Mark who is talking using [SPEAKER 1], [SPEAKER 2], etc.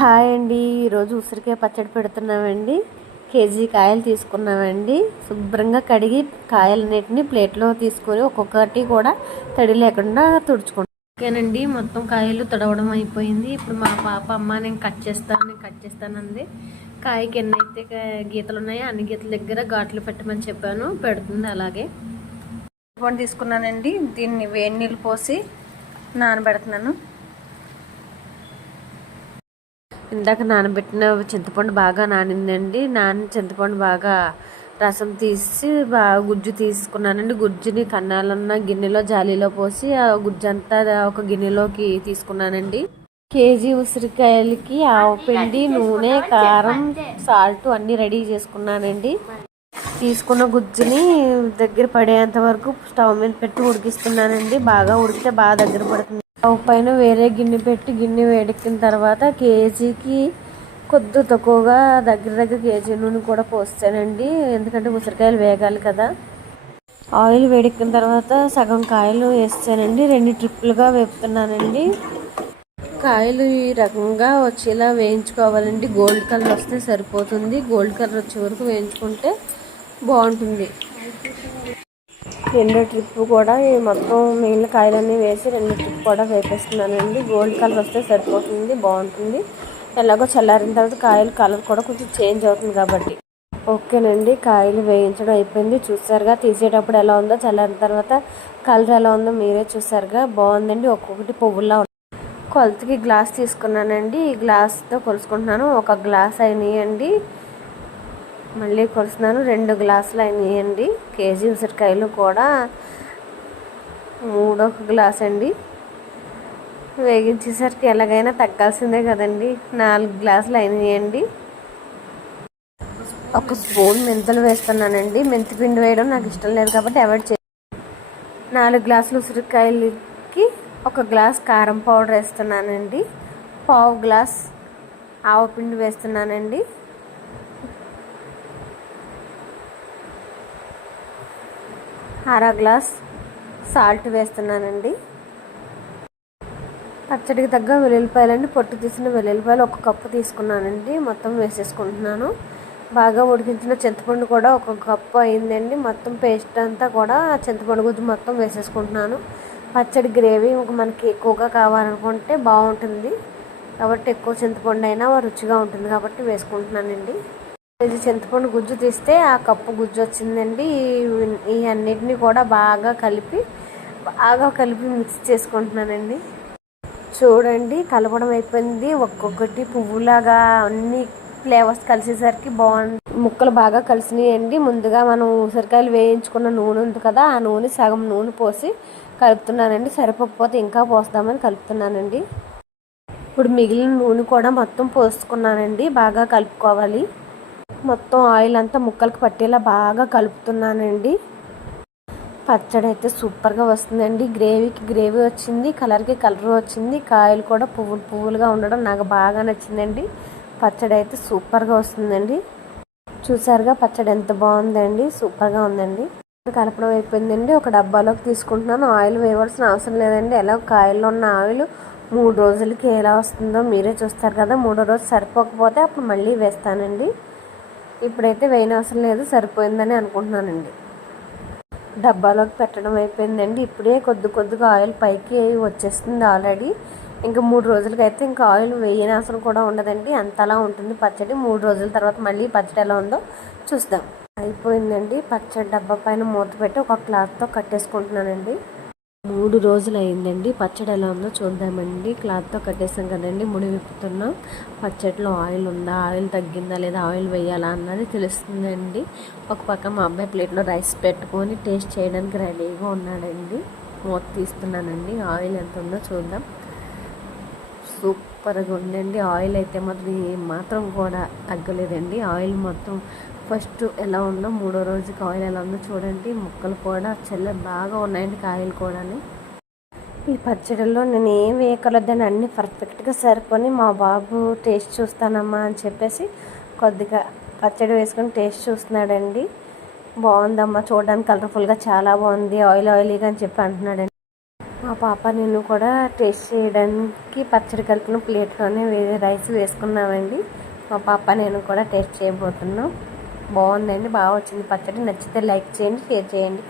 [SPEAKER 1] Hi అండి. ఈరోజు ఉసిరికాయ పచ్చడి పెడుతున్నామండి. కేజీ కాయలు తీసుకున్నామండి. శుభ్రంగా కడిగి కాయలన్నిటిని ప్లేట్లో తీసుకొని ఒక్కొక్కటి కూడా తడి లేకుండా తుడుచుకుంటాం. ఓకేనండి మొత్తం కాయలు తడవడం అయిపోయింది. ఇప్పుడు మా పాప అమ్మ నేను కట్ చేస్తాను నేను కట్ చేస్తానంది. కాయకి ఎన్నైతే గీతలు ఉన్నాయో అన్ని గీతల దగ్గర ఘాట్లు పెట్టమని చెప్పాను. పెడుతుంది అలాగే. తీసుకున్నానండి. దీన్ని వేడి నీళ్ళు పోసి నానబెడుతున్నాను. ఇందాక నానబెట్టిన చింతపండు బాగా నానిందండి. నాని చింతపండు బాగా రసం తీసి బాగా గుజ్జు తీసుకున్నానండి. గుజ్జుని కన్నాలన్న గిన్నెలో జాలీలో పోసి ఆ గుజ్జు అంతా ఒక గిన్నెలోకి తీసుకున్నానండి. కేజీ ఉసిరికాయలకి ఆవు పిండి నూనె కారం సాల్ట్ అన్నీ రెడీ చేసుకున్నానండి. తీసుకున్న గుజ్జుని దగ్గర పడేంత వరకు స్టవ్ మీద పెట్టి ఉడికిస్తున్నానండి. బాగా ఉడికితే బాగా దగ్గర పడుతుంది. స్టవ్ పైన వేరే గిన్నె పెట్టి గిన్నె వేడెక్కిన తర్వాత కేజీకి కొద్ది తక్కువగా దగ్గర దగ్గర కేజీ నూనె కూడా పోస్తానండి. ఎందుకంటే ఉసిరికాయలు వేగాలి కదా. ఆయిల్ వేడెక్కిన తర్వాత సగం కాయలు వేస్తానండి. రెండు ట్రిప్పులుగా వేపుతున్నానండి. కాయలు ఈ రకంగా వచ్చేలా వేయించుకోవాలండి. గోల్డ్ కలర్ వస్తే సరిపోతుంది. గోల్డ్ కలర్ వచ్చే వరకు వేయించుకుంటే బాగుంటుంది. రెండో ట్రిప్ కూడా మొత్తం మిగిలిన కాయలన్నీ వేసి రెండు ట్రిప్ కూడా వేపేస్తున్నానండి. గోల్డ్ కలర్ వస్తే సరిపోతుంది బాగుంటుంది. ఎలాగో చల్లారిన తర్వాత కాయలు కలర్ కూడా కొంచెం చేంజ్ అవుతుంది కాబట్టి. ఓకేనండి కాయలు వేయించడం అయిపోయింది. చూసారుగా తీసేటప్పుడు ఎలా ఉందో చల్లారిన తర్వాత కలర్ ఎలా ఉందో మీరే చూసారుగా. బాగుందండి ఒక్కొక్కటి పువ్వులా ఉంది కొలతకి గ్లాస్ తీసుకున్నానండి. ఈ గ్లాస్తో కొలుసుకుంటున్నాను. ఒక గ్లాస్ అయినాయండి. మళ్ళీ కొలుస్తున్నాను. రెండు గ్లాసులు అయినాయండి. కేజీ ఉసిరికాయలు కూడా మూడో గ్లాస్ అండి వేగించేసరికి ఎలాగైనా తగ్గాల్సిందే కదండి. నాలుగు గ్లాసులు అయినాయండి. ఒక స్పూన్ మెంతులు వేస్తున్నానండి. మెంతి పిండి వేయడం నాకు ఇష్టం లేదు కాబట్టి అవాయిడ్ చే నాలుగు గ్లాసులు ఉసిరికాయలకి ఒక గ్లాస్ కారం పౌడర్ వేస్తున్నానండి. పావు గ్లాస్ ఆవపిండి వేస్తున్నానండి. అర గ్లాస్ సాల్ట్ వేస్తున్నానండి. పచ్చడికి తగ్గ వెల్లుల్లిపాయలండి. పొట్టు తీసిన వెల్లుల్లిపాయలు ఒక కప్పు తీసుకున్నానండి. మొత్తం వేసేసుకుంటున్నాను. బాగా ఉడికించిన చింతపండు కూడా ఒక కప్పు అయిందండి. మొత్తం పేస్ట్ అంతా కూడా చింతపండు గుజ్జు మొత్తం వేసేసుకుంటున్నాను. పచ్చడి గ్రేవీ మనకి ఎక్కువగా కావాలనుకుంటే బాగుంటుంది. కాబట్టి ఎక్కువ చింతపండు అయినా రుచిగా ఉంటుంది కాబట్టి వేసుకుంటున్నానండి. ఇది చింతపండు గుజ్జు తీస్తే ఆ కప్పు గుజ్జు వచ్చిందండి ఈ- అన్నిటిని కూడా బాగా కలిపి బాగా కలిపి మిక్స్ చేసుకుంటున్నానండి. చూడండి కలపడం అయిపోయింది. ఒక్కొక్కటి పువ్వులాగా అన్ని ఫ్లేవర్స్ కలిసేసరికి బాగుంది. ముక్కలు బాగా కలిసినాయండి. ముందుగా మనం ఉసిరికాయలు వేయించుకున్న నూనె ఉంది కదా ఆ నూనె సగం నూనె పోసి కలుపుతున్నానండి. సరిపోకపోతే ఇంకా పోస్తామని కలుపుతున్నానండి. ఇప్పుడు మిగిలిన నూనె కూడా మొత్తం పోసుకున్నానండి. బాగా కలుపుకోవాలి. మొత్తం ఆయిల్ అంతా ముక్కలకు పట్టేలా బాగా కలుపుతున్నానండి. పచ్చడి అయితే సూపర్గా వస్తుందండి. గ్రేవీకి గ్రేవీ వచ్చింది కలర్కి కలర్ వచ్చింది. కాయలు కూడా పువ్వులు పువ్వులుగా ఉండడం నాకు బాగా నచ్చిందండి. పచ్చడి అయితే సూపర్గా వస్తుందండి. చూసారుగా పచ్చడి ఎంత బాగుందండి. సూపర్గా ఉందండి. కలపడం అయిపోయిందండి. ఒక డబ్బాలోకి తీసుకుంటున్నాను. ఆయిల్ వేయవలసిన అవసరం లేదండి. ఎలా కాయల్లో ఉన్న ఆయిల్ మూడు రోజులకి ఎలా వస్తుందో మీరే చూస్తారు కదా. మూడో రోజు సరిపోకపోతే అప్పుడు మళ్ళీ వేస్తానండి. ఇప్పుడైతే వేయని అవసరం లేదు సరిపోయిందని అనుకుంటున్నానండి. డబ్బాలోకి పెట్టడం అయిపోయిందండి. ఇప్పుడే కొద్ది కొద్దిగా ఆయిల్ పైకి వచ్చేస్తుంది ఆల్రెడీ. ఇంకా మూడు రోజులకైతే ఇంకా ఆయిల్ వేయని అవసరం కూడా ఉండదండి. అంతలా ఉంటుంది పచ్చడి. మూడు రోజుల తర్వాత మళ్ళీ పచ్చడి ఎలా ఉందో చూద్దాం. అయిపోయిందండి. పచ్చడి డబ్బా పైన మూత పెట్టి ఒక క్లాత్తో కట్టేసుకుంటున్నానండి. మూడు రోజులు అయిందండి పచ్చడి ఎలా ఉందో చూద్దామండి. క్లాత్తో కట్టేసాం కదండి. ముడి విప్పుతున్నాం. పచ్చడిలో ఆయిల్ ఉందా? ఆయిల్ తగ్గిందా? లేదా ఆయిల్ వేయాలా అన్నది తెలుస్తుందండి. ఒక పక్క మా అబ్బాయి ప్లేట్లో రైస్ పెట్టుకొని టేస్ట్ చేయడానికి రెడీగా ఉన్నాడండి. మూత తీస్తున్నానండి. ఆయిల్ ఎంత ఉందో చూద్దాం. సూపర్గా ఉందండి. ఆయిల్ అయితే మాత్రం ఏం మాత్రం కూడా తగ్గలేదండి. ఆయిల్ మొత్తం ఫస్ట్ ఎలా ఉందో మూడో రోజుకి ఆయిల్ ఎలా ఉందో చూడండి. ముక్కలు కూడా చాలా బాగా ఉన్నాయండి కాయలు కూడా ఈ పచ్చడిలో నేను ఏం వేయకలదని అన్ని పర్ఫెక్ట్గా సరిపోని మా బాబు టేస్ట్ చూస్తానమ్మా అని చెప్పేసి కొద్దిగా పచ్చడి వేసుకొని టేస్ట్ చూస్తున్నాడండి. బాగుందమ్మా చూడడానికి కలర్ఫుల్గా చాలా బాగుంది ఆయిల్ ఆయిలీగా అని చెప్పి అంటున్నాడండి. మా పాప నేను కూడా టేస్ట్ చేయడానికి పచ్చడి కలిపిన ప్లేట్లోనే వేరే రైస్ వేసుకున్నామండి. మా పాప నేను కూడా టేస్ట్ చేయబోతున్నాం. బాగుందండి బాగా వచ్చింది. పచ్చడి నచ్చితే లైక్ చేయండి షేర్ చేయండి.